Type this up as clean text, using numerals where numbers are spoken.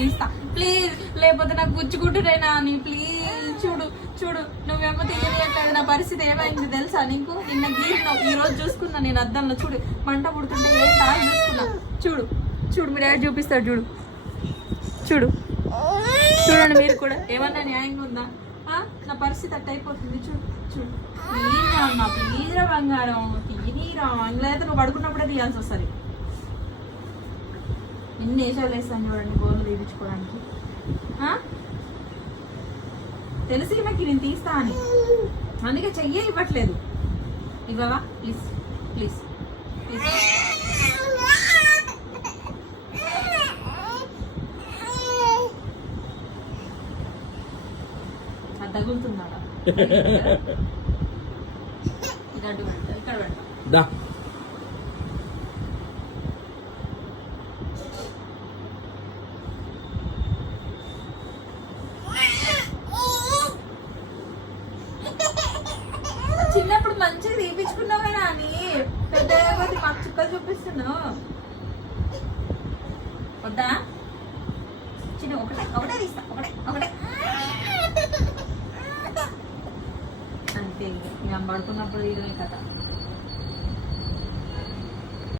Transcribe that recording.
తీస్తా ప్లీజ్, లేకపోతే నాకు గుచ్చుకుంటున్నాయినా అని. ప్లీజ్ చూడు చూడు, నువ్వేమో తీయట్లేదు. నా పరిస్థితి ఏమైంది తెలుసా నీకు? నిన్న గీరినావు, ఈ రోజు చూసుకున్నా నేను అద్దంలో. చూడు మంట పుడుతుంటే ఏంటా చూసుకున్నా. చూడు చూడు, మీరు యాడ్ చూపిస్తారు. చూడు చూడు చూడండి మీరు కూడా. ఏమన్నా న్యాయంగా ఉందా? నా పరిస్థితి అట్ట అయిపోతుంది. చూడు చూడు, తీరా అమ్మా, తీరా బంగారం, తీరా. లేకపోతే నువ్వు పడుకున్నప్పుడే తీయాల్సి వస్తుంది. ఎన్ని వేషాలు వేస్తాను చూడండి గోర్లు తీపించుకోవడానికి. తెలిసి నాకు నేను తీస్తా అని, అందుకే చెయ్యే ఇవ్వట్లేదు. ఇవ్వవా ప్లీజ్ ప్లీజ్ ప్లీజ్. అది తగులుతున్నాడా? ఇది అడ్డు పెడతా, ఇక్కడ పెడతా. చిన్నప్పుడు మంచిగా తీపించుకున్నావు కదా అని పెద్ద కొద్ది మాకు చుక్కలు చూపిస్తున్నావు. వద్దా? చిన్న ఒకటే ఒకటే తీస్తా, ఒకటే ఒకటే అంతే. ఇక పడుకున్నప్పుడు తీయడమే కదా.